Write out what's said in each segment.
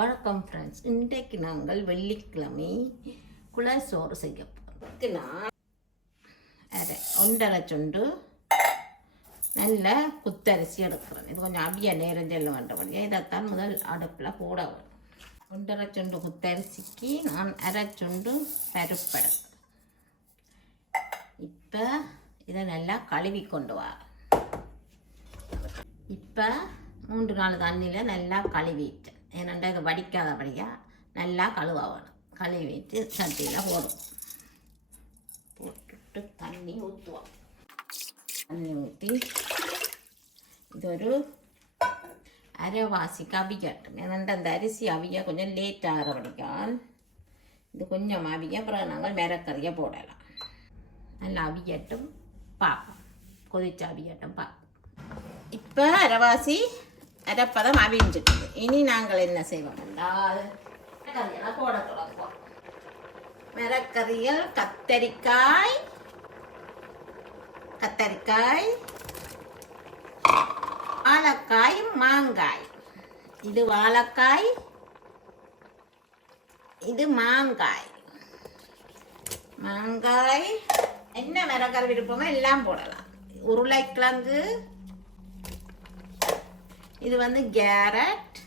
வணக்கம் ஃப்ரெண்ட்ஸ். இன்றைக்கு நாங்கள் வெள்ளிக்கிழமை குலசோறு செய்ய போகிறோம். நான் ஒன்றரை சொண்டு நல்ல குத்தரிசி எடுக்கிறேன். இது கொஞ்சம் அவிய நேரம் செல்ல வேண்டபடியா இதைத்தான் முதல் அடுப்பில் போட வேணும். ஒன்றரை சொண்டு குத்தரிசிக்கு நான் அரை சொண்டு பருப்பெடுக்கிறேன். இப்போ இதை நல்லா கழுவி கொண்டு வா. இப்போ 3-4 தண்ணியில் நல்லா கழுவிட்டேன். ஏன்னா இதை வடிக்காதபடியாக நல்லா கழுவ வேணும். கழுவிட்டு சட்டியில் போட்டுட்டு தண்ணி ஊற்றுவோம். தண்ணி ஊற்றி இது ஒரு அரைவாசிக்கு அவிக்கட்டும். ஏன்னா அந்த அரிசி அவிய கொஞ்சம் லேட்டாக ஆகிறபடிக்கால் இது கொஞ்சம் அவிய அப்புறம் நாங்கள் மிரக்கறியை போடலாம். நல்லா அவியட்டும் பார்ப்போம். கொதிச்சு அவியட்டும் பார்ப்போம். இப்போ அரைவாசி அரைப்பதம் அவிஞ்சிட்டு இனி நாங்கள் என்ன செய்வோம் என்றால் கறியெல்லாம் போட தொடங்குவோம். மிரக்கறியல் கத்தரிக்காய் வாழைக்காய் மாங்காய். இது வாழைக்காய், இது மாங்காய். என்ன மிரக்கறி விருப்பமோ எல்லாம் போடலாம். உருளைக்கிழங்கு, இது கேரட்.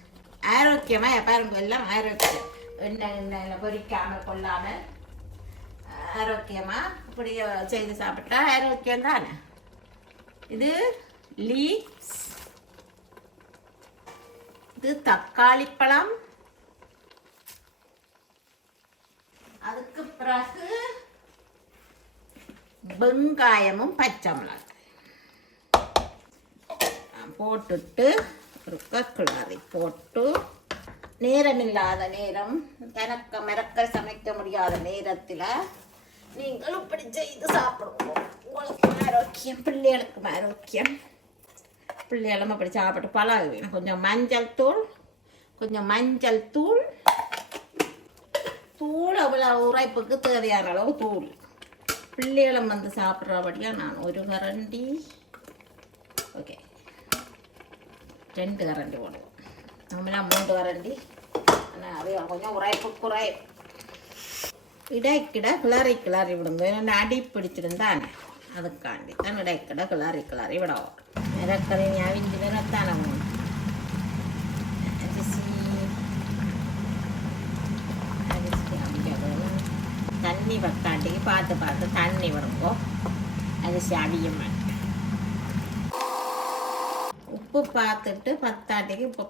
ஆரோக்கியமாக பாருங்க, எல்லாம் ஆரோக்கியம். எண்ணெயில் பொரிக்காமல் கொள்ளாமல் ஆரோக்கியமாக இப்படி செய்து சாப்பிட்டா ஆரோக்கியம் தானே. இது லீக்ஸ், இது தக்காளி பழம். அதுக்கு பிறகு வெங்காயமும் பச்சை மிளகாய் போட்டுட்டு ஒரு கிளறி போட்டு நேரமில்லாத நேரம் மிரக்க சமைக்க முடியாத நேரத்தில் நீங்கள் இப்படி செய்து சாப்பிடுவோம். உங்களுக்கும் ஆரோக்கியம், பிள்ளைகளுக்கும் ஆரோக்கியம். பிள்ளைகளும் அப்படி சாப்பிட்டு பழகுவேன். கொஞ்சம் மஞ்சள் தூள் அவ்வளோ உரைப்புக்கு தேவையான அளவு தூள். பிள்ளைகளும் சாப்பிட்றபடியாக நான் ஒரு கரண்டி, ஓகே 2 கரண்டி போடுவோம். நம்மளாம் 3 கரண்டி. ஆனால் அது கொஞ்சம் உரைப்பு குறை. இடைக்கிட கிளறி விடுங்க. ஏன்னா அடி பிடிச்சிருந்தானே அதுக்காண்டி தான் இடைக்கிட கிளறி விடுவோம். மிரக்கறி அவிஞ்சு நிறத்தான அரிசி அவிய வேணும். தண்ணி பக்காண்டிக்கு பார்த்து தண்ணி விடுங்கோ. அரிசி அவிய மாட்டேன். உப்பு பார்த்துட்டு பத்தாட்டிக்கு உப்பு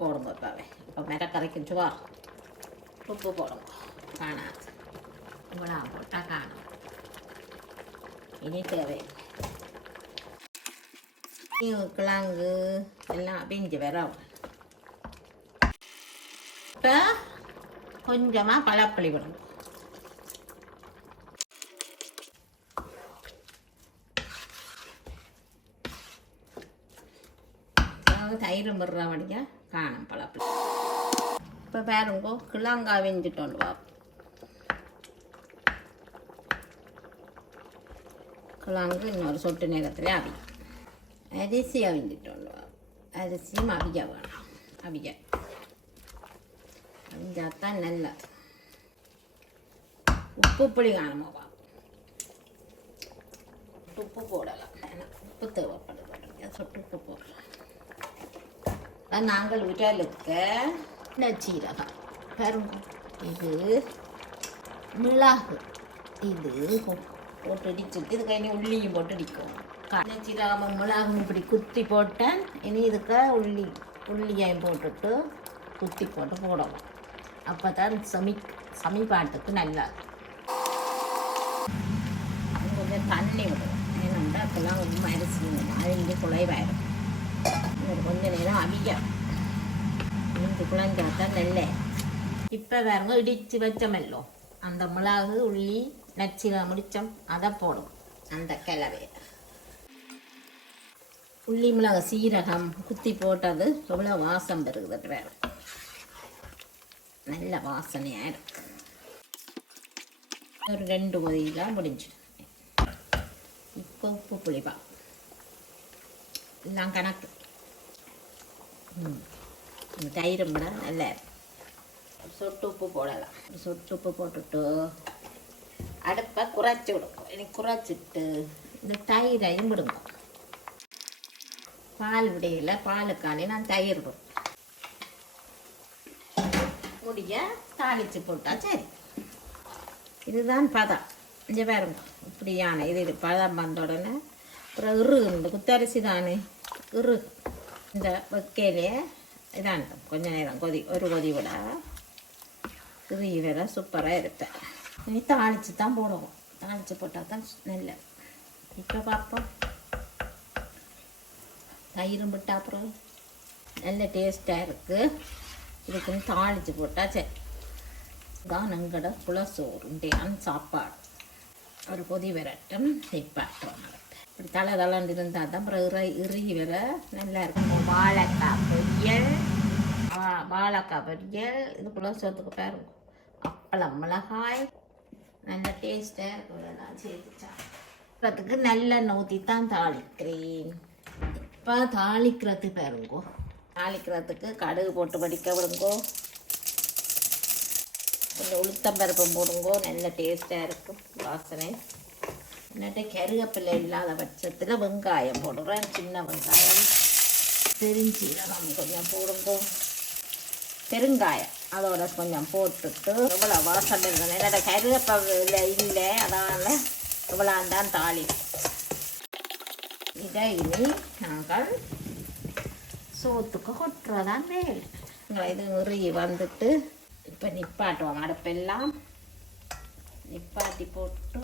போடுங்க. இப்போவே இப்போ மிரக்கறிக்கு சுவா உப்பு போடுங்க. காணாது இவ்வளோ போட்டால் காணும். இனி தேவை கிழங்கு எல்லாம் பிஞ்சு வரும். இப்போ கொஞ்சமாக பழப்புளி விடுங்க. தயிர் முடுறபடியா காணும் பழப்புளி. இப்போ பாருங்கோ கிழங்கா வெஞ்சிட்டோண்டு வா. கிழங்கு இன்னொரு சொட்டு நேரத்தில் அரிசி அவிஞ்சிட்டோண்டு வா. அரிசியும் அவிய வேணும். அவிஞ்சாத்தான் நல்லா. உப்பு புளி காணுமாவா. உப்பு போடலாம். உப்பு தேவைப்படுது. சொட்டு உப்பு போடுறோம். நாங்கள் உரலுக்கு சீரகம் பாருங்க. இது மிளகு, இது போட்டு இடிச்சுட்டு இதுக்கு இனி உள்ளியும் போட்டு இடிக்கும். சீரகமும் மிளகும் இப்படி குத்தி போட்டேன். இனி இதுக்கு உள்ளியையும் போட்டுட்டு குத்தி போட்டு போடணும். அப்போ தான் சமிப்பாட்டுக்கு நல்லா கொஞ்சம் தண்ணி விடுவோம். ஏன்னா அப்போல்லாம் கொஞ்சம் அரிசி அழிஞ்சு குழைவாயிடும். கொஞ்ச நேரம் அவிய குழஞ்சாத்தான் நெல்ல. இப்போ வேறுங்க இடித்து வச்சமல்லோ அந்த மிளகு உள்ளி நச்சில முடிச்சம் அதை போடும். அந்த கிளவையை உள்ளி மிளகு சீரகம் குத்தி போட்டது எவ்வளோ வாசம் பெருகுது. வேறு நல்ல வாசனையாக இருக்கு. ஒரு 2 கொதிலாம் முடிஞ்சு. இப்போ உப்பு புளிப்பா எல்லாம் கணக்கு. தயிரும் கூட நல்லா சொட்டு உப்பு போடலாம். சொட்டு உப்பு போட்டுட்டு அடுப்பை குறைச்சி விடுங்க. எனக்கு குறைச்சிட்டு இந்த தயிரையும் விடுங்க. பால் விடையில் பாலுக்காண்டி நான் தயிர் விடுவேன். முடிய தாளித்து போட்டால் சரி. இதுதான் பதம். இங்கே பாருங்க இப்படியான இது பதம் வந்த உடனே அப்புறம் இந்த குத்தரிசி தானே இந்த வைக்கையிலே இதான் கொஞ்சம் நேரம் ஒரு கொதி விட வேற சூப்பராக இருப்பேன். இனி தாளித்து தான் போடுவோம். தாளித்து போட்டால் தான் நல்ல. இப்போ பார்ப்போம். தயிரும் விட்டா அப்புறம் நல்ல டேஸ்ட்டாக இருக்குது. இதுக்குன்னு தாளித்து போட்டால் சரி. தான் எங்கட குலசோறுண்டியான் சாப்பாடு. ஒரு கொதி விரட்டும் நிப்பாட்டுவோம். இப்படி தளண்டு இருந்தால் தான் அப்புறம் இறுகி வர நல்லா இருக்கும். வாழைக்காய் பொரியல் இது குலசோத்துக்கு பாருங்க. அப்பளம் மிளகாய் நல்ல டேஸ்ட்டாக இருக்கும். சேர்த்துச்சாக்கு நல்லெண்ணெய் ஊற்றி தான் தாளிக்கிறேன். இப்போ தாளிக்கிறது பாருங்கோ. தாளிக்கிறதுக்கு கடுகு போட்டு வடிக்க விடுங்கோ. கொஞ்சம் உளுத்தம்பருப்பம் போடுங்கோ. நல்ல டேஸ்ட்டாக இருக்கும் வாசனை. என்னட்டு கருவேப்பிலை இல்லாத பட்சத்தில் வெங்காயம் போடுறேன். சின்ன வெங்காயம், பெருஞ்சீரகம் கொஞ்சம் போடுங்கோ. பெருங்காயம் அதோட கொஞ்சம் போட்டுட்டு இவ்வளோ வாசனை இருக்கணும். என்னோட கருவேப்பிலை இல்லை அதனால் இவ்வளோ தான் தாளிக்கும். இதை இனி நாங்கள் சோத்துக்கு கொட்டுறதான் வேலை. இது உருகி வந்துட்டு இப்போ நிப்பாட்டுவோம். அடுப்பெல்லாம் நிப்பாட்டி போட்டு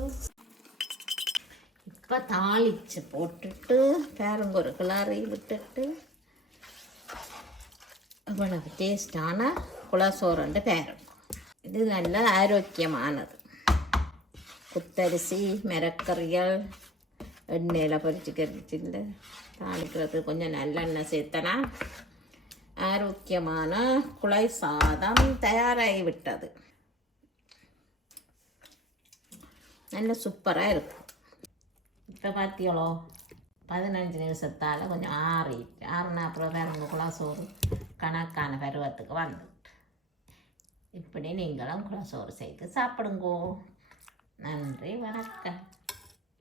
இப்போ தாளித்து போட்டுட்டு பேருங்க ஒரு கிளறி விட்டுட்டு இவ்வளவு டேஸ்டான குலசோறுண்டு பேரும். இது நல்ல ஆரோக்கியமானது. குத்தரிசி மிரக்கறிகள் எண்ணெயில் பொரிச்சிக்கிறது தாளிக்கிறது கொஞ்சம் நல்லெண்ணெய் சேர்த்தனா ஆரோக்கியமான குலை சாதம் தயாராகி விட்டது. நல்ல சூப்பராக இருக்கும். இப்போ பார்த்தீங்களோ 15 நிமிஷத்தால் கொஞ்சம் ஆறுனா அப்புறம் வேறு குலசோறு கணக்கான பருவத்துக்கு வந்துட்டு. இப்படி நீங்களும் குலசோறு செய்து சாப்பிடுங்கோ. நன்றி, வணக்கம்.